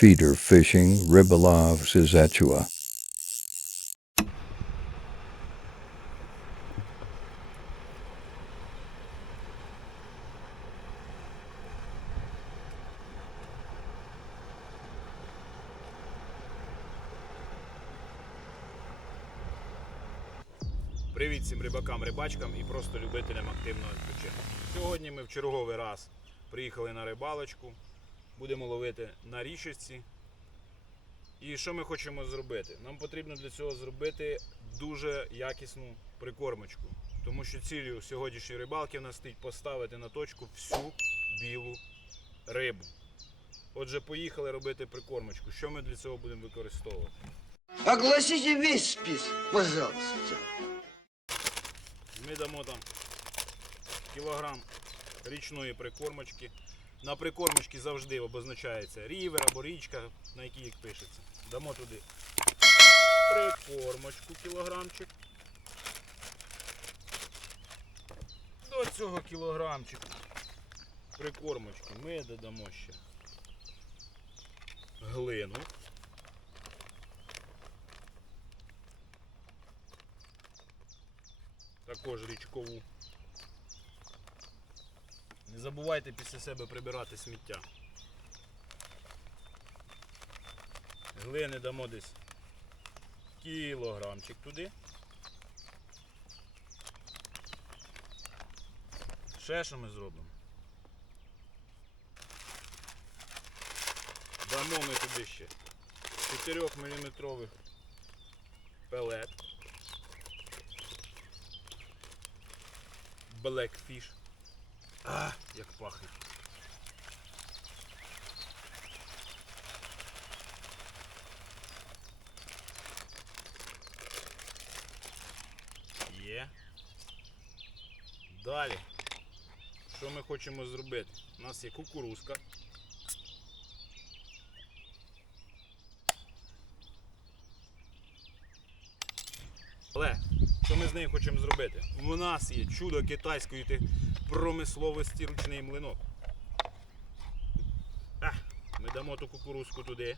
Feeder fishing, Rybolov Sizetua. Привіт всім рибакам, рибачкам і просто любителям активного відпочинку. Сьогодні ми в черговий раз приїхали на рибалочку. Будемо ловити на річці. І що ми хочемо зробити? Нам потрібно для цього зробити дуже якісну прикормочку. Тому що цілею сьогоднішньої рибалки в нас стоїть поставити на точку всю білу рибу. Отже, поїхали робити прикормочку. Що ми для цього будемо використовувати? Огласите весь список, пожалуйста. Ми дамо там кілограм річної прикормочки. На прикормочці завжди обозначається рівер або річка, на якій як пишеться. Дамо туди прикормочку кілограмчик. До цього кілограмчику прикормочки ми додамо ще глину. також річкову. Не забувайте після себе прибирати сміття. Глини дамо десь кілограмчик туди. Ще що ми зробимо? Дамо ми туди ще 4 мм пелет. Blackfish. А, як пахне. Є. Далі. Що ми хочемо зробити? У нас є кукурузка. Але що ми з нею хочемо зробити? У нас є чудо китайської промисловості ручний млинок. А, ми дамо ту кукурузку туди.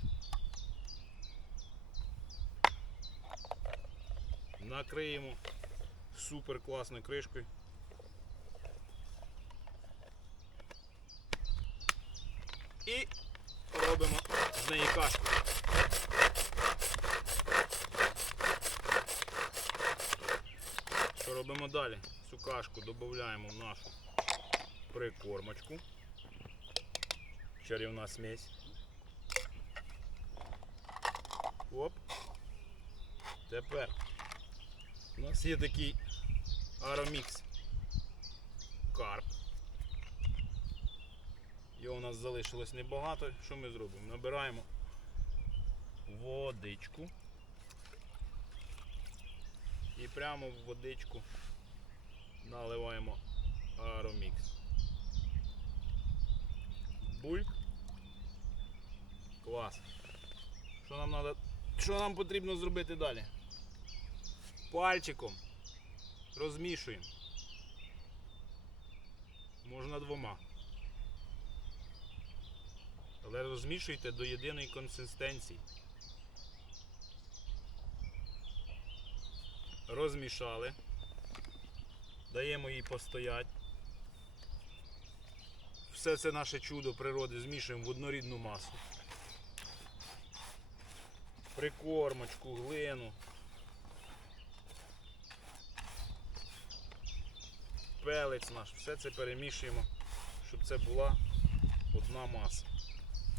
Накриємо супер класною кришкою. І робимо з неї кашку. Робимо далі? Цю кашку додаємо в нашу прикормочку. Чарівна смесь. Оп. Тепер у нас є такий аромікс карп. Його у нас залишилось небагато. Що ми зробимо? Набираємо водичку. І прямо в водичку наливаємо аромікс. Бульк. Клас. Що нам надо, що нам потрібно зробити далі? Пальчиком розмішуємо. Можна двома. Але розмішуйте до єдиної консистенції. Розмішали, даємо їй постояти. Все це наше чудо природи змішуємо в однорідну масу. Прикормочку, глину. Пелець наш, все це перемішуємо, щоб це була одна маса.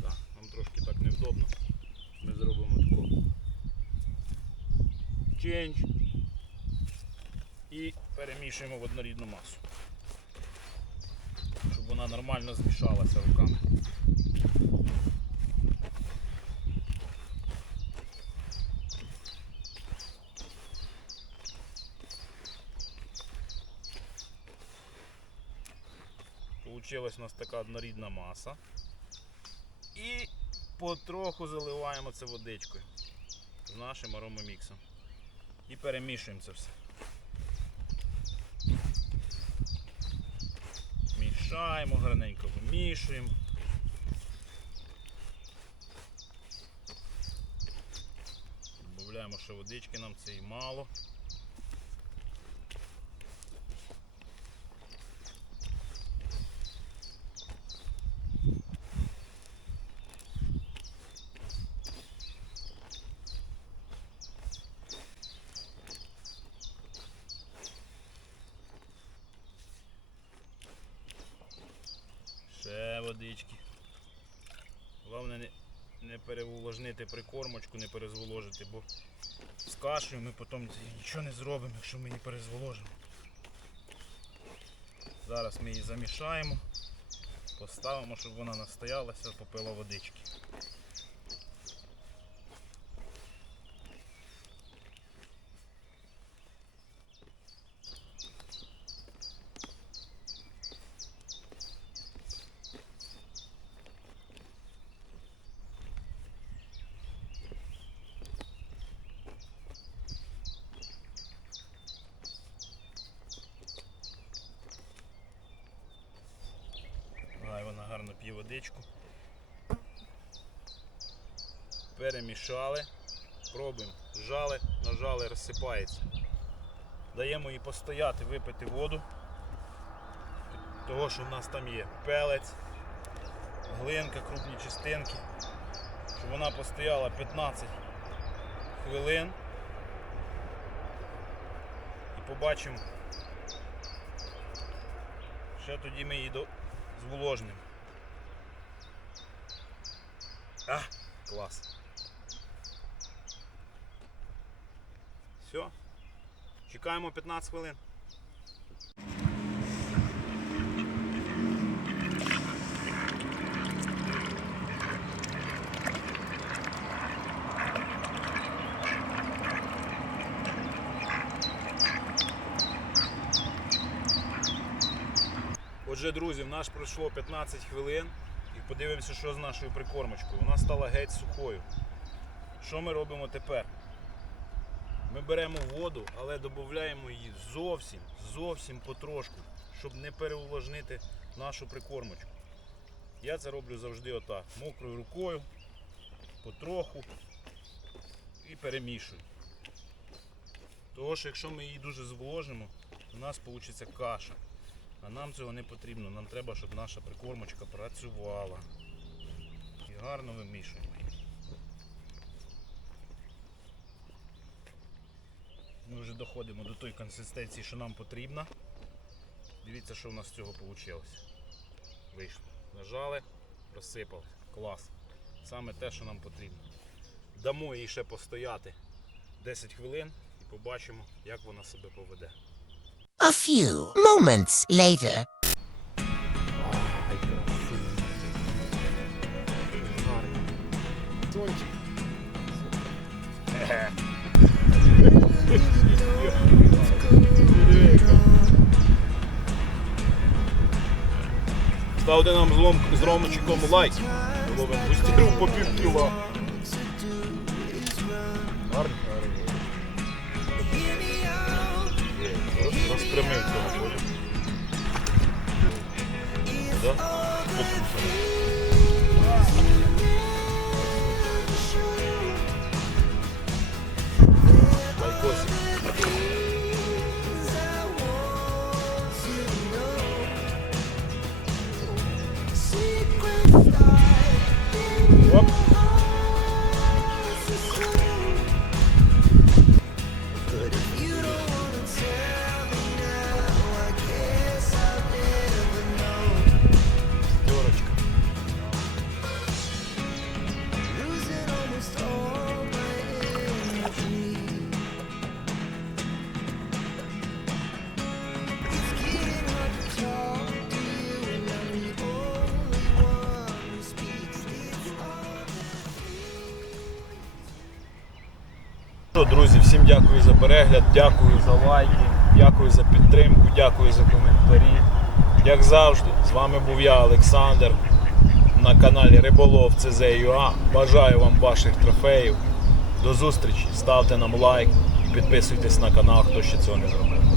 Так, нам трошки так невдобно. Ми зробимо таку ченч і перемішуємо в однорідну масу, щоб вона нормально змішалася руками. Получилась у нас така однорідна маса. І потроху заливаємо це водичкою з нашим аромаміксом. І перемішуємо це все. мішаємо, гарненько вимішуємо. Додаємо що водички, нам це і мало. Водички. Головне не, не переувлажнити прикормочку, не перезволожити, бо з кашею ми потім нічого не зробимо, якщо ми її перезволожимо. Зараз ми її замішаємо, поставимо, щоб вона настоялася, попила водички. Гай вона гарно водичку. Перемішали, пробуємо, жали, нажали, розсипається. Даємо їй постояти, випити воду. Того, що в нас там є пелець, глинка, крупні частинки. Щоб вона постояла 15 хвилин. І побачимо. Ще тоді ми її до... А, клас. Все. Чекаємо 15 хвилин. Отже, друзі, в нас пройшло 15 хвилин і подивимося, що з нашою прикормочкою. Вона стала геть сухою. Що ми робимо тепер? Ми беремо воду, але додаємо її зовсім, зовсім потрошку, щоб не переувлажнити нашу прикормочку. Я це роблю завжди отак. Мокрою рукою, потроху і перемішую. Тому що якщо ми її дуже зволожимо, у нас вийде каша. А нам цього не потрібно. Нам треба, щоб наша прикормочка працювала. І гарно вимішуємо її. Ми вже доходимо до тої консистенції, що нам потрібно. Дивіться, що в нас з цього вийшло. Вийшло. Нажали, розсипали. Клас. Саме те, що нам потрібно. Дамо їй ще постояти 10 хвилин і побачимо, як вона себе поведе. A few moments later. Ставте нам з, лом, з Ромчиком лайк. Ловимо густіру по пів кіла. Розпрямив цього поля. Да? Лайкосик. Оп. Що, друзі, всім дякую за перегляд, дякую за лайки, дякую за підтримку, дякую за коментарі. Як завжди, з вами був я, Олександр, на каналі Риболов CZ.ua. Бажаю вам ваших трофеїв. До зустрічі, ставте нам лайк підписуйтесь на канал, хто ще цього не зробив.